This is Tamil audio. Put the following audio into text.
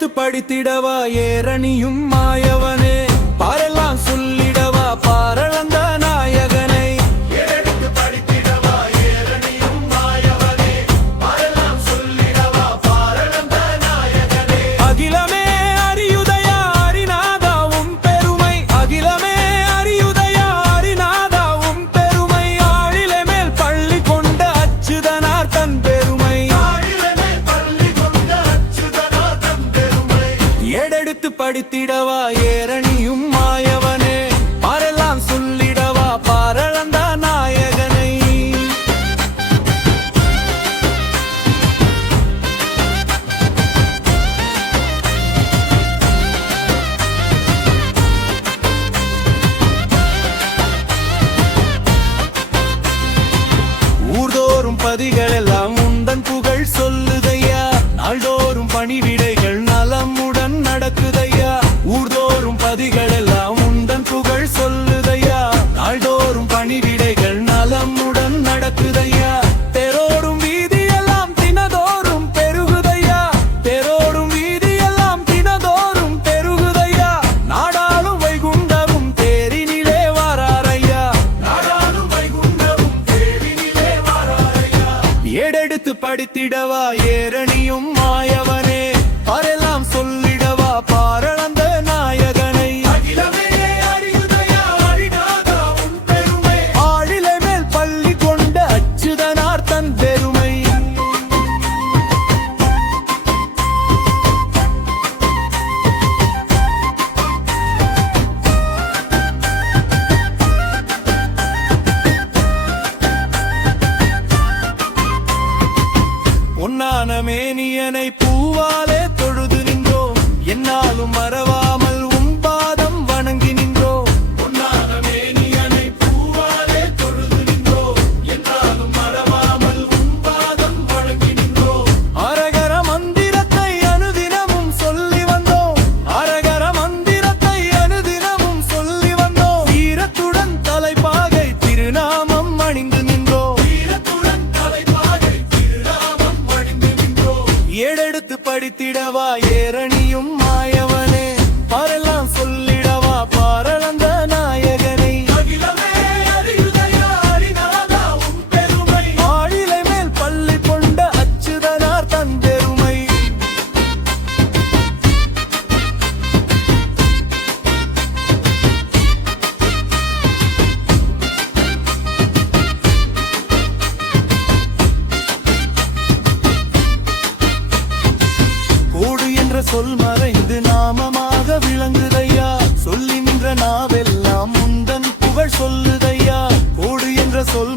ஏடெடுத்து படித்திடவா ஏரணியும் மாயவனே பாரெல்லாம் சொல்லிடவா பாரளந்த நாயகனை ஏடெடுத்து படித்திடவா ஏரணியும் மாயவனே பாரெல்லாம் சொல்லிடவா பாரளந்த நாயகனே அகிலமே அறியுதயா அரிநாதாவும் பெருமை அகிலமே அறியுதயா அரிநாதாவும் பெருமை ஆழிலை மேல் பள்ளி கொண்ட அச்சுதனார் தன் பெருமை ஏடெடுத்து படித்திடவா ஏரணியும் மாயவனே பாரெல்லாம் சொல்லிடவா பாரளந்த நாயகனை ஊர்தோறும் பதிகள் எல்லாம் உந்தன் புகழ் சொல்லுதையா நாள்தோறும் பணிவிடைகள் நலமுடன் நடக்குதையா ஊர்தோறும் பதிகள் எல்லாம் உந்தன் புகழ் சொல்லுதையா நாள்தோறும் பணிவிடைகள் நலமுடன் நடக்குதையா தேரோடும் வீதியெல்லாம் தினதோறும் பெருகுதையா தேரோடும் வீதியெல்லாம் தினதோறும் பெருகுதையா நாடாளும் வைகுண்டரும் தேரினிலே வாராரையா நாடாளும் வைகுண்டரும் தேரினிலே வாராரையா ஏடெடுத்து படித்திடவா ஏரணியும் மாயவனே பாரெல்லாம் சொல்லிடவா பாரளந்த நாயகனை அகிலமே அறியுதயா அரிநாதாவும் பெருமை ஆழிலை மேல் பள்ளி கொண்ட அச்சுதனார் தன் பெருமை பொன்னான மேனியனை பூவாலே தொழுது நின்றோம் என்னாலும் மறவாமல் உம் பாதம் வணங்கி நின்றோம் பொன்னான மேனியனை பூவாலே தொழுது நின்றோம் என்னாலும் மறவாமல் உன் பாதம் வணங்கி நின்றோம் அரகர மந்திரத்தை அனுதினமும் சொல்லி வந்தோம் அரகர மந்திரத்தை அனுதினமும் சொல்லி வந்தோம் வீரத்துடன் தலைப்பாகை திருநாமம் அணிந்து நின்றோம் வீரத்துடன் தலைப்பாகை திருநாமம் அணிந்து நின்றோம் ஏடெடுத்து படித்திடவா ஏரணியும் மாயவனே பாரெல்லாம் சொல்லிடவா பாரளந்த நாயகனை அகிலமே அறியுதயா அரிநாதாவும் பெருமை ஆழிலை மேல் பள்ளி கொண்ட அச்சுதனார் தன் பெருமை கோடு என்ற சொல் மறைந்து நாமமாக விளங்குதையா சொல்லி நின்ற நாவெல்லாம் முந்தன் புகழ் சொல்லுதையா கோடு என்ற சொல்